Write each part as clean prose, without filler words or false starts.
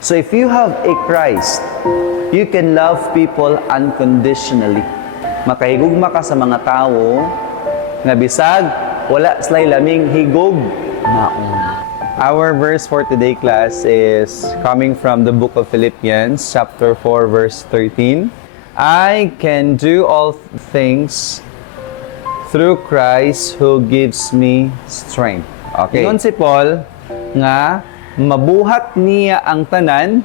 So if you have a Christ, you can love people unconditionally. Makahigugma ka sa mga tao nga bisag wala slay laming higog maong. Our verse for today, class, is coming from the book of Philippians, chapter 4, verse 13. I can do all things through Christ who gives me strength. Okay. Ingon si Paul nga mabuhat niya ang tanan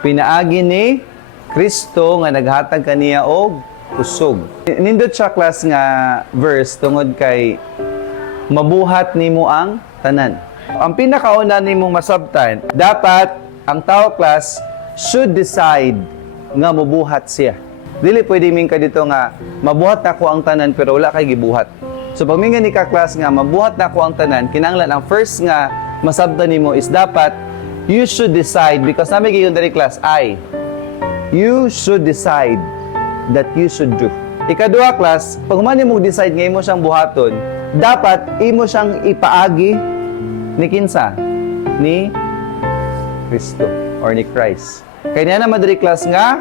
pinaagi ni Kristo nga naghatag kaniya og kusog. Nindot siya, class, nga verse tungod kay mabuhat nimo ang tanan. Ang pinakauna nimong masabtan, dapat ang tao, class, should decide nga mabuhat siya. Dili pwede min ka dito nga mabuhat na ko ang tanan pero wala kay gibuhat. So pag mingan ni ka, class, nga mabuhat na ko ang tanan, kinahanglan ang first nga masabtan nimo is dapat you should decide, because namin gayon diri, class, you should decide that you should do. Ikaduha, class, pag man mo decide nga imo siyang buhaton, dapat imo siyang ipaagi ni kinsa? Ni Kristo or ni Christ. Kaya naman diri, class, nga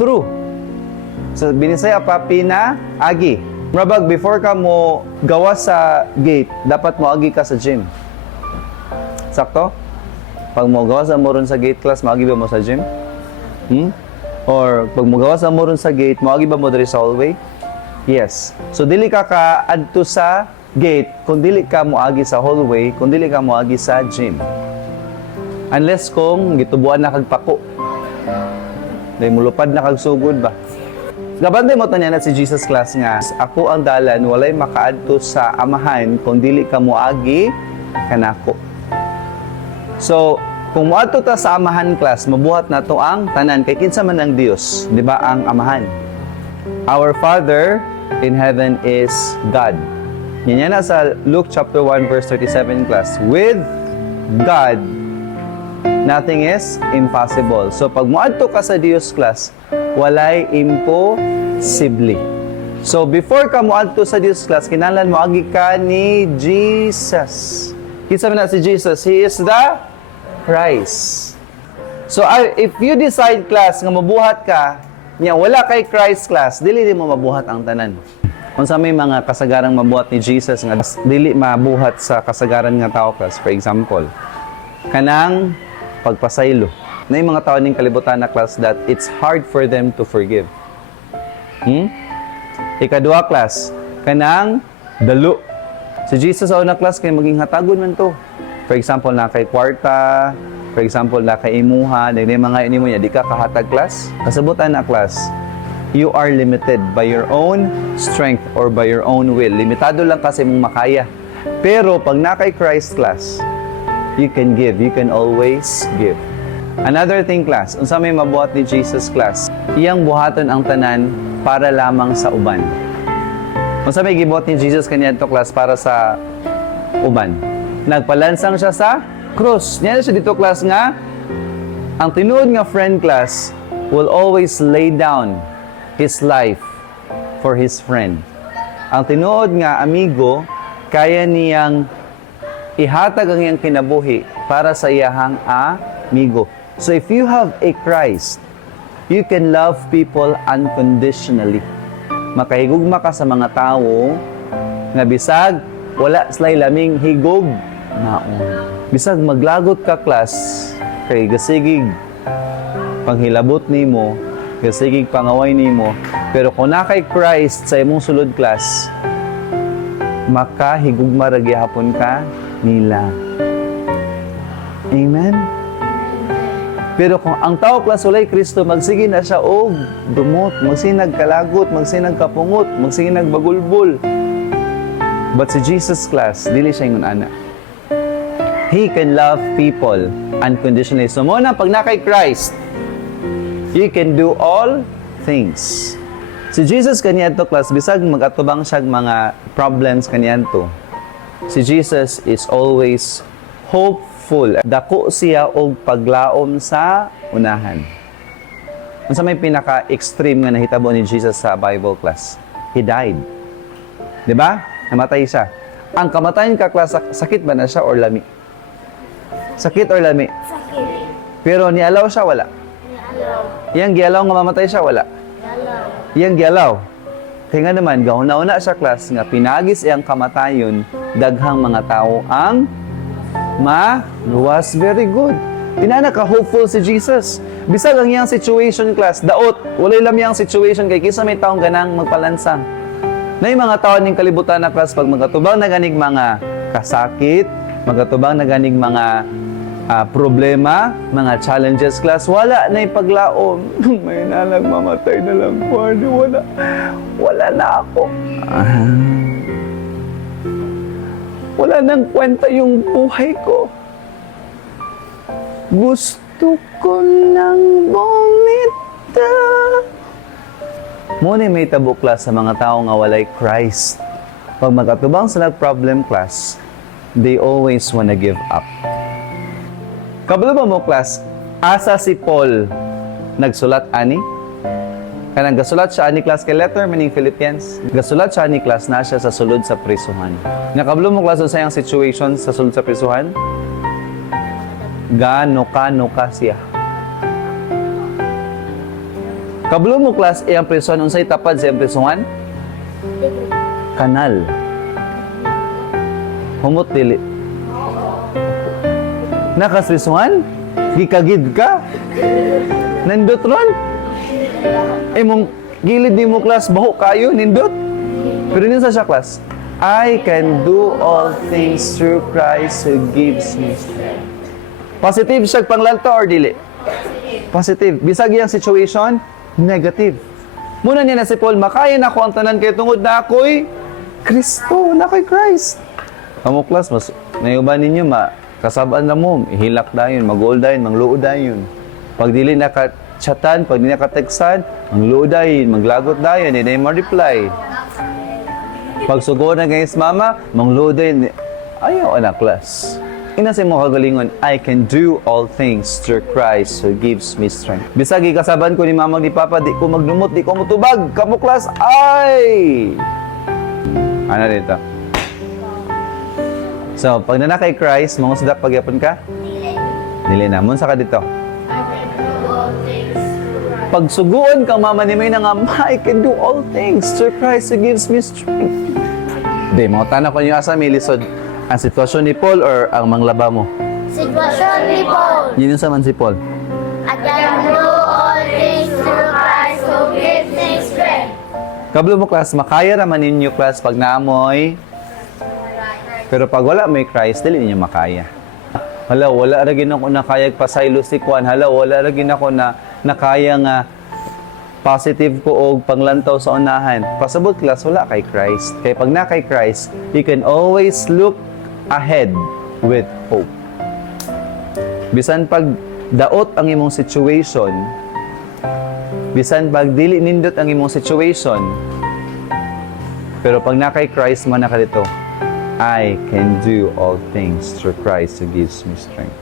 through. So binisaya pa pinaagi. Murabag before ka mo gawa sa gate, dapat mo agi ka sa gym. Sakto? Pag mo gawa sa moron sa gate, class, maagi ba mo sa gym? Or pag mo gawa sa moron sa gate, maagi ba mo diri sa hallway? Yes. So dili ka adto sa gate kung dili ka moagi sa hallway, kung dili ka moagi sa gym. Unless kung gitubuan na kag pako. Dahil mulupad na kag sugod ba? Gabantay mo tanya na si Jesus, class, nga ako ang dalan, walay makaadto sa amahan kung dili ka moagi kanako. So, kung moadto ta sa amahan, class, mabuhat na to ang tanan kay kinsa man ang Dios, di ba, ang amahan. Our Father in heaven is God. Yan na sa Luke chapter 1 verse 37, class. With God, nothing is impossible. So pag moadto ka sa Dios, class, walay imposible. So before ka moadto sa Dios, class, kinahanglan moagi ka ni Jesus. Kinsa man na si Jesus? He is the Christ. So if you decide, class, nga mabuhat ka, nya wala kay Christ, class, dili mo mabuhat ang tanan. Kung sa may mga kasagarang mabuhat ni Jesus nga dili mabuhat sa kasagaran nga tao, class, for example, kanang pagpasaylo. Na yung mga tao ning kalibutan na, class, that it's hard for them to forgive. Ikaduha, class, kanang dalo. Si Jesus sa una, class, kay maging hatagon man to. For example, na kay kwarta, for example, na kay imuha, na mga inimo niya, di ka kahatag, class. Kasabutan na, class, you are limited by your own strength or by your own will. Limitado lang kasi mong makaya. Pero pag na kay Christ, class, you can give. You can always give. Another thing, class, unsa may mabuhat ni Jesus, class, iyang buhaton ang tanan para lamang sa uban. Unsa may gibuhat ni Jesus kaniadto, class, para sa uban. Nagpalansang siya sa cross. Niya siya dito, class, nga ang tinuod nga friend, class, will always lay down his life for his friend. Ang tinuod nga amigo, kaya niyang ihatag ang iyang kinabuhi para sa iyahang amigo. So if you have a Christ, you can love people unconditionally. Makahigugma ka sa mga tao nga bisag wala slay laming higog maong. Bisag maglagot ka, class, kay gasigig panghilabot nimo, gasigig pangaway nimo, pero kung na kay Christ sa imong sulod, class, makahigugma ra gyapon ka nila. Amen. Pero kung ang tao, class, walay Kristo, magsige na siya og dumot, magsinag kalagot, magsinag kapungot, magsinag bagulbol. But si Jesus, class, dili siya ingon ana. He can love people unconditionally. So mo na pag na kay Christ, you can do all things. Si Jesus kaniadto, class, bisag magatubang siya mga problems kaniadto, si Jesus is always hopeful. Dako siya og paglaom sa unahan. Unsa may pinaka-extreme nga nahitabo ni Jesus sa Bible, class? He died. 'Di ba? Namatay siya. Ang kamatayan ka, class, sakit ba na siya or lami? Sakit or lami? Sakit. Pero nialaw siya, wala. Iyang gialaw nga mamatay siya, wala. Iyang gialaw. Kaya nga naman, gauna-una sa class nga pinagis iyang kamatayon, daghang mga tao ang was very good. Tinana ka hopeful si Jesus. Bisag ang iyang situation class, daot, walay lam iyang situation kay kisa may taong ganang magpalansang. Na yung mga tao ning kalibutan na class, pag magatubang na ganig mga kasakit, magatubang na ganig mga problema, mga challenges class, wala na yung paglaom. May nalang mamatay na lang po. Wala na ako. Wala nang kwenta yung buhay ko. Gusto ko nang bumita. Muna may tabo class sa mga tao nga walay Christ. Pag magkatubang sa nag-problem class, they always wanna give up. Kabalo ba mo class, asa si Paul nagsulat ani? Kanang gasulat siya ani class kay letter meaning Philippians. Gasulat siya ani class na siya sa sulod sa prisuhan. Nakabalo mo class sa iyang situation sa sulod sa prisuhan? Gano ka siya. Kabalo mo class iyang prison unsay tapad sa iyang prisuhan? Kanal. Humot dili. Nakasrisuhan? Gikagid ka? Nindot ron? Mong gilid ni mo class, baho kayo, nindot? Pero yun sa siya class, I can do all things through Christ who gives me strength. Positive siya panglalta or dili? Positive. Bisag yung situation, negative. Muna niya na si Paul, makaya na ako ang tanan kay tungod na ako'y Kristo, na ako'y Christ. Amo class, mas nayuban ninyo, kasabaan na mo, ihilak dayon, mag-uol dayon, mangluod dayon. Pag dili nakachatan, pag dili nakateksan, mangluod dayon, maglagot dayon, hindi mo reply. Pag sugo na guys mama, mangluod dayon. Ayaw anak class. Inasay mo kagalingon, I can do all things through Christ who gives me strength. Bisag ikasaban ko ni mama ni papa, di ko maglumot, di ko mutubag, kamo class, ay! Ano dito? So, pag nanakay Christ, mga sudak pagyapon ka? Dili na. Munsa ka dito? Pag suguon kang mama ni may nga, I can do all things through Christ who gives me strength. Di, mga tanong ko niyo asa may lisod. Ang sitwasyon ni Paul or ang manglaba mo? Sitwasyon ni Paul. Yun yung saman si Paul. I can do all things through Christ who gives me strength. Kablo mo class, makaya naman ninyo class pag naamoy. Pero pag wala may Christ, dili ninyo makaya. Hala, wala rin ako nakayag pasaylo si Kwan. Hala, wala rin ako na nakaya nga positive ko o panglantaw sa unahan. Pasabot class, wala kay Christ. Kaya pag na kay Christ, you can always look ahead with hope. Bisan pag daot ang imong situation, bisan pag dili nindot ang imong situation, pero pag na kay Christ man na ka dito, I can do all things through Christ who gives me strength.